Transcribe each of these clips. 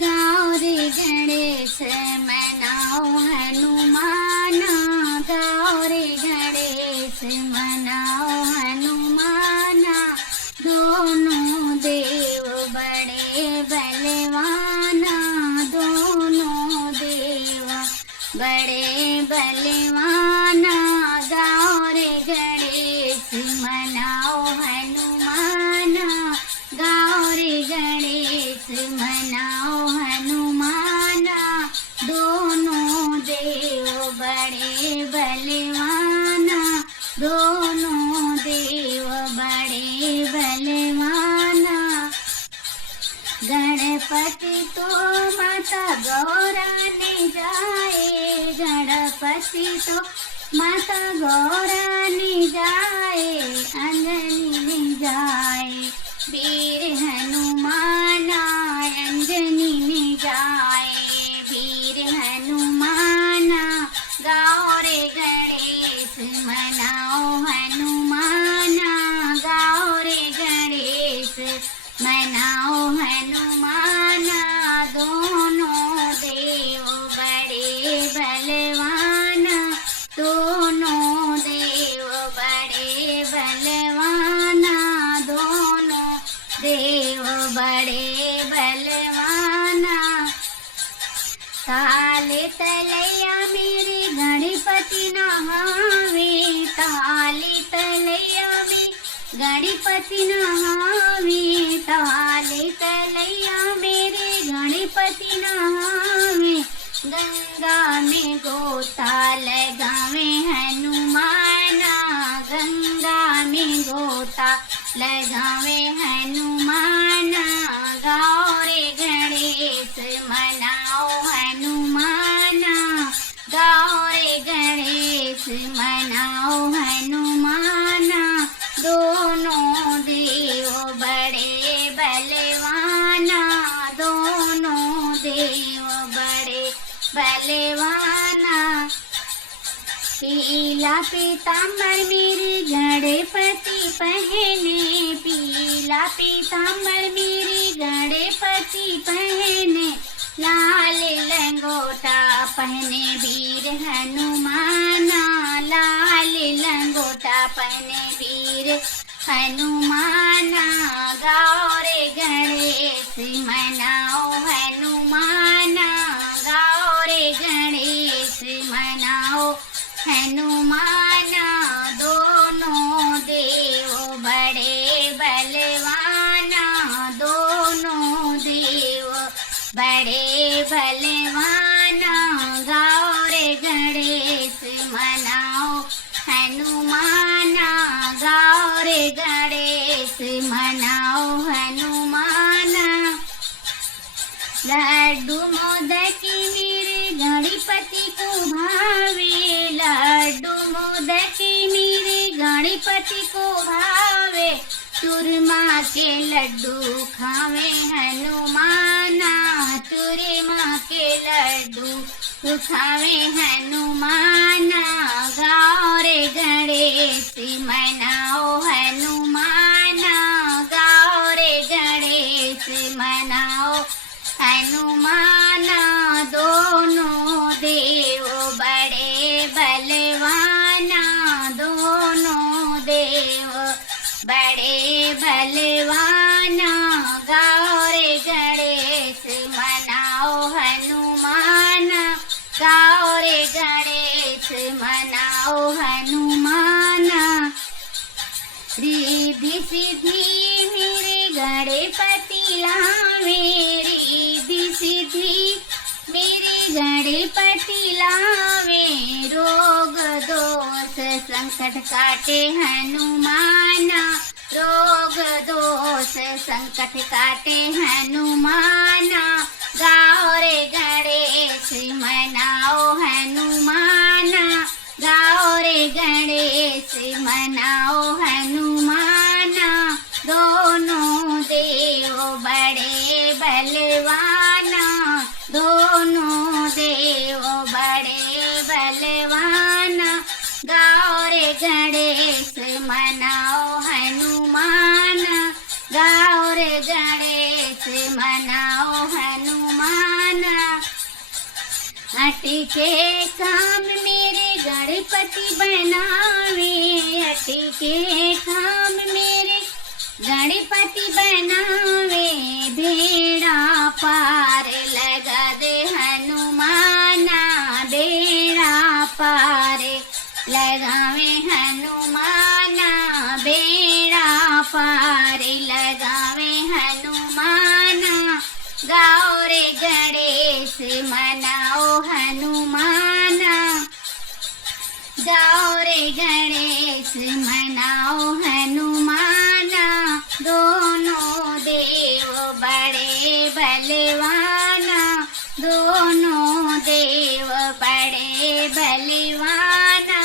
गाओ रे गणेश मनाओ हनुमाना, गाओ रे गणेश मनाओ हनुमाना। दोनों देव बड़े बलवाना, दोनों देव बड़े बलवाना। गाओ रे गणेश मनाओ हनुमाना, गाओ रे गणेश मनाओ हनुमाना। दोनों देव बड़े बलवाना, दोनों देव बड़े बलवाना। गणपति तो माता गौरा ने जाए, गणपति तो माता गौरा ने जाए, अंजनी ने जाए वीर हनुमाना, अंजनी ने जाए वीर हनुमाना। गाओ रे गणेश मनाओ हनुमाना, गाओ रे गणेश मनाओ हनुमाना। दोनों देव बड़े बलवाना, दोनों देव बड़े बलवाना, दोनों देव बड़े बलवाना। ताले तलैया मेरे गणपति नहावे, ताले तलैया में गणपति नहावे, ताले तलैया मेरे गणपति नहावे। गंगा में गोता लगावे हनुमाना, गंगा में गोता लगावे हनुमाना। गाओ रे गणेश मनाओ हनुमाना, गाओ रे गणेश मनाओ हनुमाना। दोनों देव बड़े बलवाना, दोनों देव बड़े बलवाना। पीला पीताम्बर मेरे गणपति पहने, पीला पीताम्बर मेरे गणपति पहने। लाल लंगोटा पहने वीर हनुमाना, लाल लंगोटा पहने वीर हनुमाना। गाओ रे गणेश मनाओ हनुमाना, गाओ रे गणेश मनाओ हनुमाना। दोनों देव बड़े बलवाना, दोनों देव बड़े बलवाना। गाओ रे गणेश मनाओ हनुमाना, गाओ रे गणेश मनाओ हनुमाना। लड्डू मोदकी मेरे गणपति को भावे, लड्डू मोदकी मेरे गणपति को भावे। चूरमा के लड्डू खावे हनुमाना, चूरमा के लड्डू खावे हनुमाना। गाओ रे गणेश मनाओ हनुमाना, गाओ रे गणेश मनाओ हनुमाना। दोनों देव बड़े बलवाना, दोनों देव बड़े बलवाना। गाओ रे गणेश मनाओ हनुमाना, गाओ रे गणेश मनाओ हनुमाना। रिद्धि सिद्धि मेरे गणपति लावे, रिद्धि सिद्धि मेरे गणपति लावे। रोग दोष संकट काटे हनुमाना, रोग दोष संकट काटे हनुमाना। गाओ रे गणेश मनाओ हनुमाना, गाओ रे गणेश मनाओ हनुमाना। दोनों देव बड़े बलवाना, दोनों देव बड़े बलवाना। गाओ रे गणेश मनाओ हनुमाना, गाओ रे गणेश मनाओ हनुमाना। अटके काम मेरे गणपति बनावे, अटके काम मेरे गणपति बनावे। बेड़ा पार लगा दे हनुमाना, बेड़ा पार लगावे हनुमाना, बेड़ा पार लगावे हनुमाना। गाओ रे गणेश मनाओ हनुमाना, गाओ रे गणेश मनाओ हनुमाना। दोनों देव बड़े बलवाना, दोनों देव बड़े बलवाना।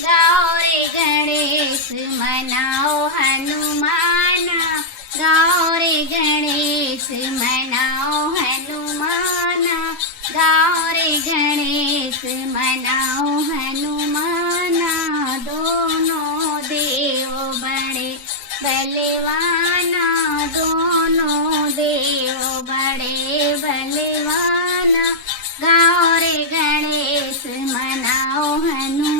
गाओ रे गणेश मनाओ हनुमाना, गाओ रे गणेश मनाओ हनुमाना, गाओ रे गणेश मनाओ हनुमाना। दोनों देव बड़े बलवाना, दोनों देव बड़े बलवाना। गाओ रे गणेश मनाओ हनुमाना।